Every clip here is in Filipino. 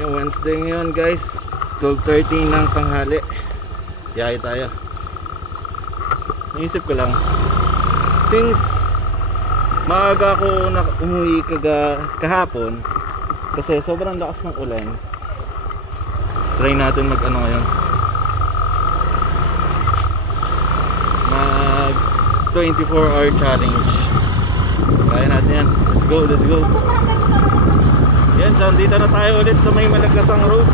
Yung Wednesday ngayon guys 12.30 ng tanghali. Yaya tayo. Naisip ko lang Since Maaga ako na umuwi kaga, kahapon Kasi sobrang lakas ng ulan Try natin mag ano ngayon. Mag 24 hour challenge. Kaya natin yan. Let's go, let's go so dito na tayo ulit sa may Malagasang Road.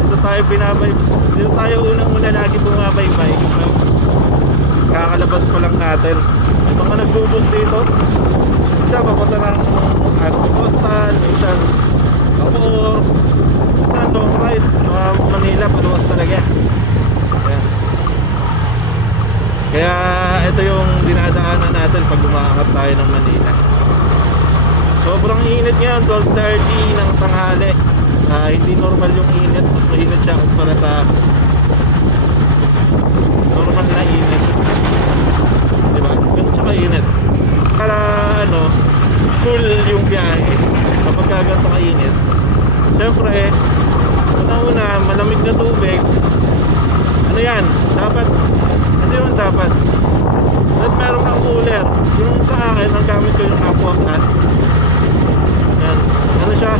Dito tayo binabay. Dito tayo unang-una lagi bumabaybay. Kakalabas pa lang natin. May mga nagbubok dito. Isa papunta ng Agro Coastal, minsan Bacoor, minsan long ride. Mga Manila, paluwas talaga. Ayan. Kaya ito yung dinadaanan natin pag umaangat tayo ng Manila. Sobrang init ngayon, 12.30 ng tanghali. Ah, hindi normal yung init, mas mainit siya kumpara sa normal na init. Di ba? Ganun siya kainit. Para ano, cool yung biyahe kapag ka ganito kainit. Siyempre, una-una, malamig na tubig. Ano yan? Dapat, hindi naman dapat. Dapat meron kang cooler. Yung sa akin, ang gamit ko yung Aqua Plus. Yan. Ano siya?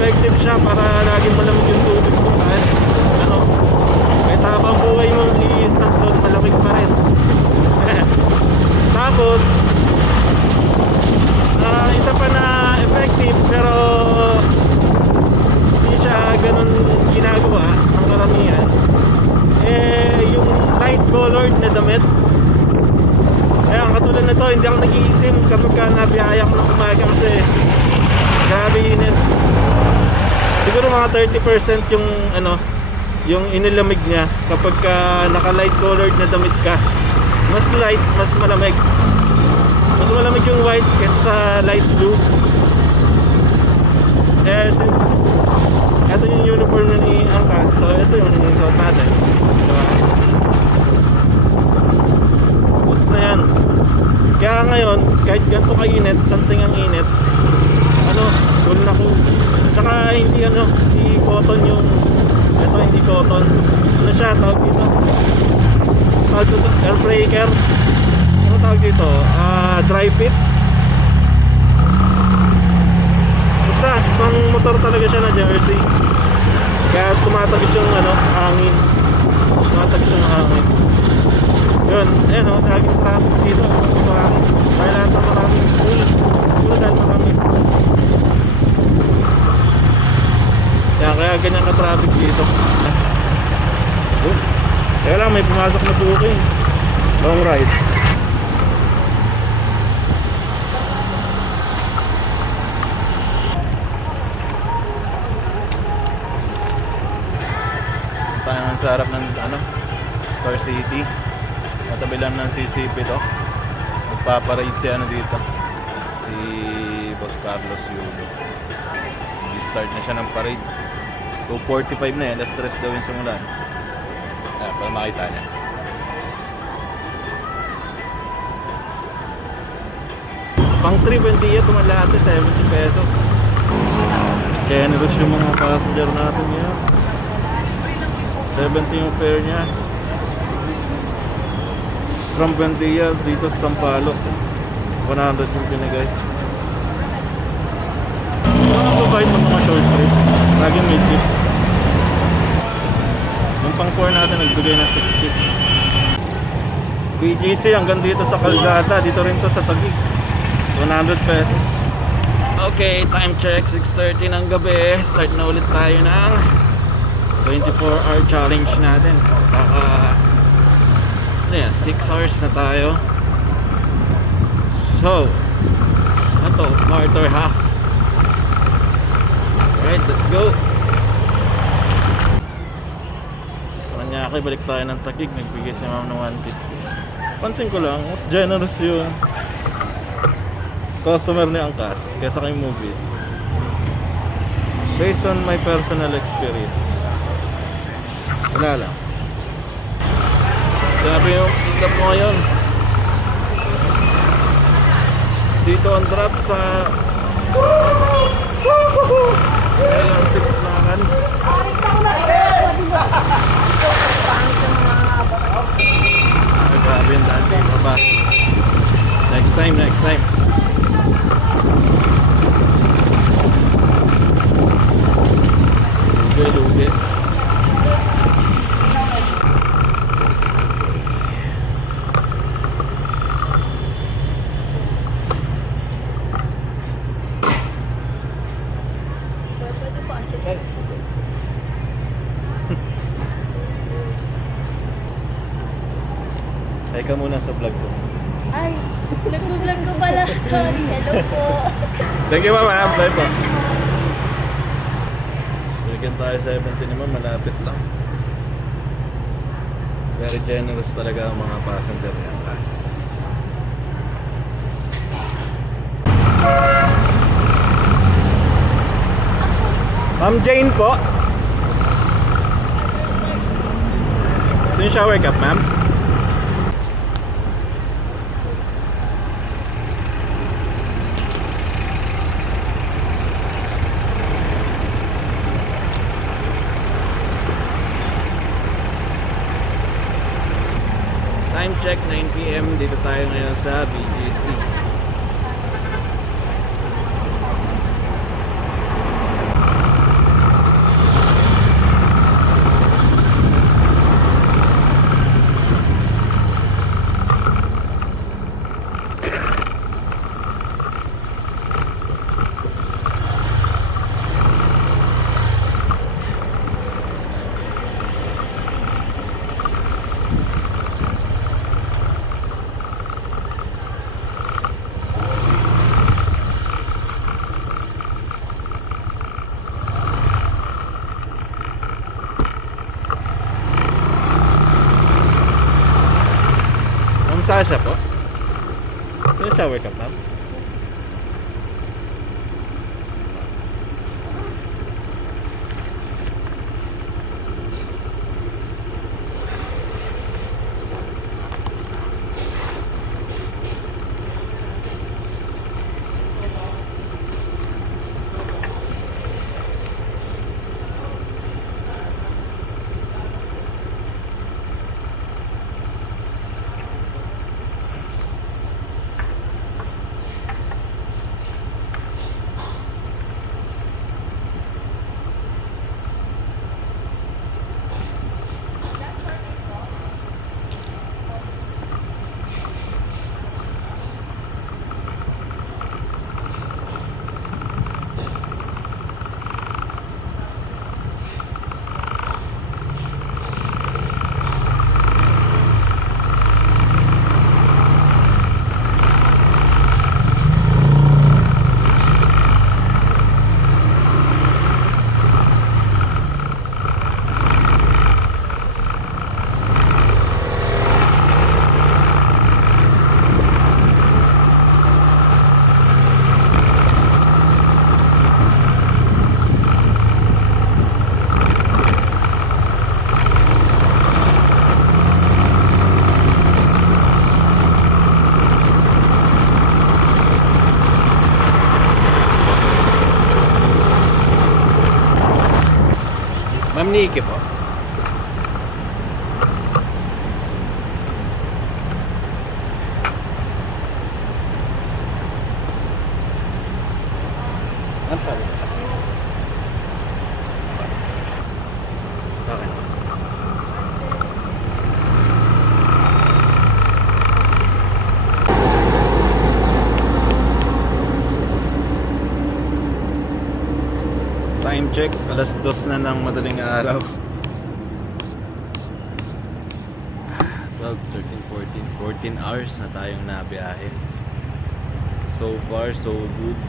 Effective siya para laging malamig yung tubig mo kahit ano. Kahit habang buhay mo i-stop doon, malamig pa rin. Tapos, ah, isa pa na effective pero hindi siya ganun ginagawa ng karamihan. Eh, yung light colored na damit Ayan, katulad nito, hindi ako nagiitim kapag ka nabiyaya ko ng umaga kasi grabe init. Mga 30% yung ano, yung inilamig niya kapag ka naka light colored na damit ka. Mas light, mas malamig. Mas malamig yung white kaysa sa light blue. Eh, since ito yung uniform ni Angkas, so ito yung suot natin. Diba? Boots na yan. Kaya ngayon, kahit ganito kainit, something ang init, ano, cool na cool. Tsaka hindi ano, cotton yung, ito hindi cotton. Ano siya, tawag dito? Tawag dito, air breaker. Ano tawag dito? Ah, dry fit. Basta, pang motor talaga siya na jersey. Kaya tumatagis yung ano, hangin. Tumatagis yung hangin. Yun, ayan o, laging traffic dito. Marami. Dahil lahat na maraming school. School dahil maraming school. Yan, kaya ganyan ka traffic dito. Oh, kaya lang, may pumasok na booking. Long ride. Tayo sa harap ng ano, Star City. Matabi lang ng CCP to. Magpaparade si ano dito. Si Boss Carlos Yulo. Start na siya ng parade. 2.45 na yan. Alas 3 daw yung simulan. Ayan, para makita niya. Pang 3 Buendia, tumalate 70 pesos. Generous yung mga passenger natin ngayon. 70 yung fare niya from Buendia dito sa Sampalo 100 yung binigay mga babayad ng mga short trip laging may tip pang 4 natin nagbigay ng 60 BGC hanggang dito sa Calzada dito rin to sa Taguig. 100 pesos. Okay time check 6.30 ng gabi. Start na ulit tayo ng 24 hour challenge natin. Baka ano yan, 6 hours na tayo. So ito, quarter half? Alright, let's go Paranaque, balik tayo ng Taguig nagbigay si ma'am ng 150 pansin ko lang, mas generous yung customer ni Angkas kaysa kay movie. Based on my personal experience. Wala lang. Grabe yung pickup mo ngayon. Dito ang drop sa Kaya Next time, next time. Okay, okay. Hello po. Thank you, mama. Bye po. Bigyan tayo sa 70 ni ma'am. Malapit lang. Very generous talaga ang mga passenger niya. Pass. Ma'am Jane po. Gusto niyo shower cap, ma'am? စားပြီး Ma'am Nikki po. Ano po? Okay. Time check, alas dos na ng madaling araw. 12, 13, 14, 14 hours na tayong nabiyahe. So far, so good.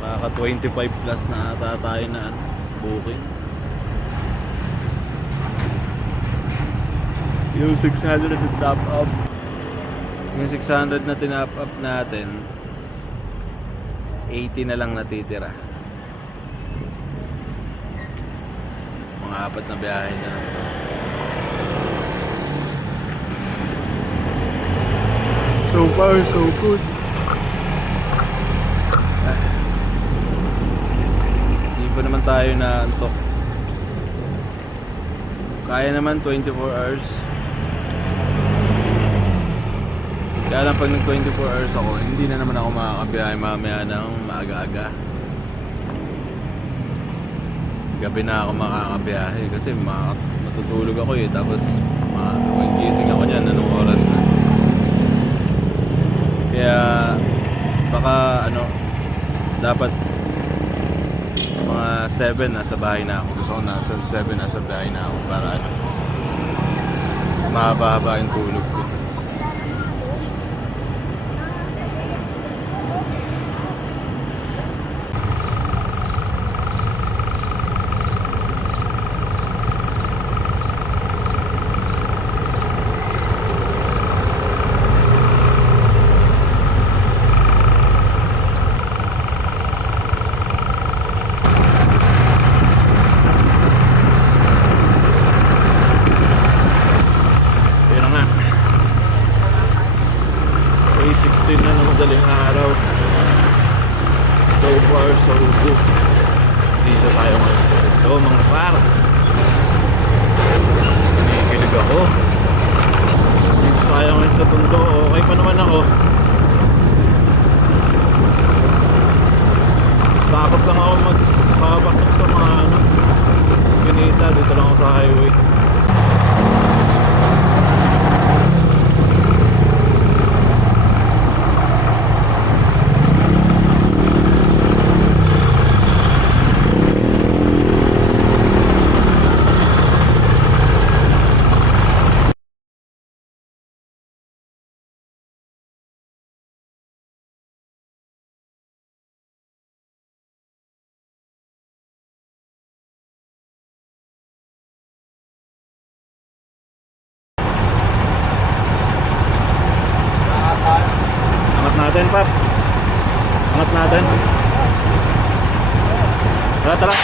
Makaka 25 plus na ata tayo na booking. Yung 600 na top up. Yung 600 na tinop up natin, 80 na lang natitira. Apat na biyahe na lang to. So far, so good. Hindi pa naman tayo na antok. Kaya naman 24 hours. Kaya lang pag nag 24 hours ako, hindi na naman ako makakabiyahe mamaya ng maaga-aga. Gabi na ako makakabiyahe kasi ma matutulog ako eh. Tapos ma magising ako dyan anong oras na. Kaya baka ano dapat Mga 7 nasa bahay na ako. Gusto ko nasa 7 nasa bahay na ako para ano, mahaba-haba yung tulog ko. Yun na nga. May 16 na ng madaling araw. So far, so good. Dito tayo ngayon. Ito, mga par. Kinikilig ako. Dito tayo ngayon sa tundo. Okay pa naman ako. Takot lang ako magpapasok sa mga ano. Skinita. Dito lang ako sa highway. Angat natin, Pap. Angat natin. Tara, tara.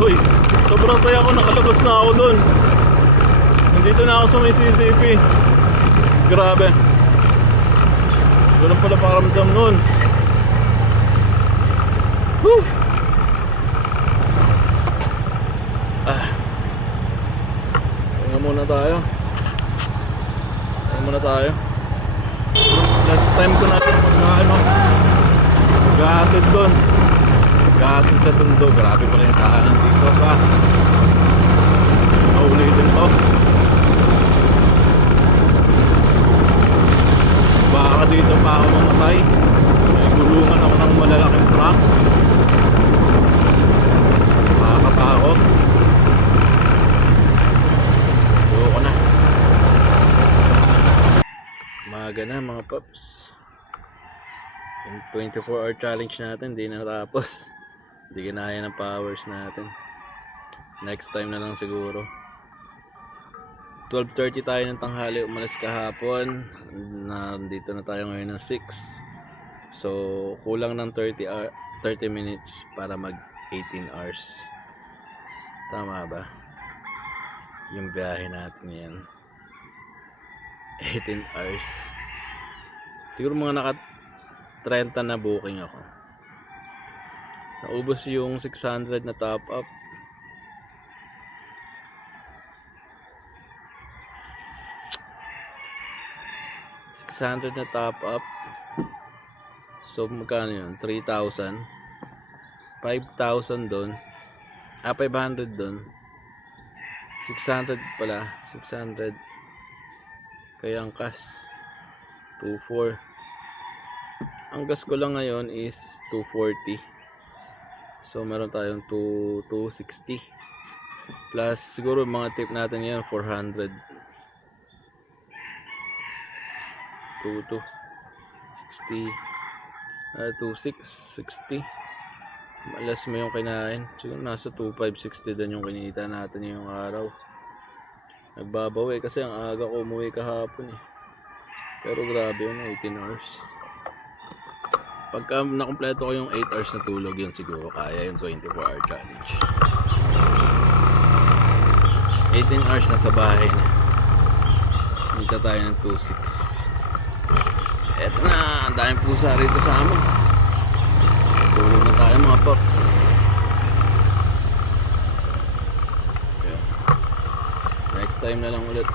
Uy, sobrang saya ko. Nakalabas na ako doon. Nandito na ako sa may CCP. Grabe. Ganun pala pakiramdam noon. Whew! Ah. Pahinga muna tayo. Pahinga muna tayo. Last time ko na na ano, maghahatid doon. Maghahatid sa tundo. Grabe pala yung daanan dito pa. Naulitin to. Baka dito pa ako mamatay. May gulungan ako ng malalaking truck. Nakakatakot. Ayoko na. Umaga na mga paps. Yung 24 hour challenge natin, na natapos. Hindi kinaya ng powers natin. Next time na lang siguro. 12.30 tayo ng tanghali umalis kahapon. Nandito na tayo ngayon ng 6. So, kulang ng 30, hour, 30 minutes para mag 18 hours. Tama ba? Yung biyahe natin yan. 18 hours. Siguro mga naka 30 na booking ako. Naubos yung 600 na top up. $600 na top up. So magkano yun? 3,000. 5,000 doon. Ah, 500 doon. 600 pala. 600. Kaya ang cash. 2,4. Ang gas ko lang ngayon is 240. So meron tayong 2 260. Plus siguro mga tip natin ngayon 400. 2 2 60 uh, 26 60 malas mo yung kinain. Siguro nasa 2560 din yung kinita natin yung araw. Nagbabawi kasi ang aga ko umuwi kahapon eh. Pero grabe yun 18 hours. Pagka nakompleto ko yung 8 hours na tulog yun siguro kaya yung 24 hour challenge. 18 hours na sa bahay na. Punta tayo ng 2.6 Eto na, ang daming pusa rito sa amin. Tulog na tayo mga. Kaya, next time na lang ulit.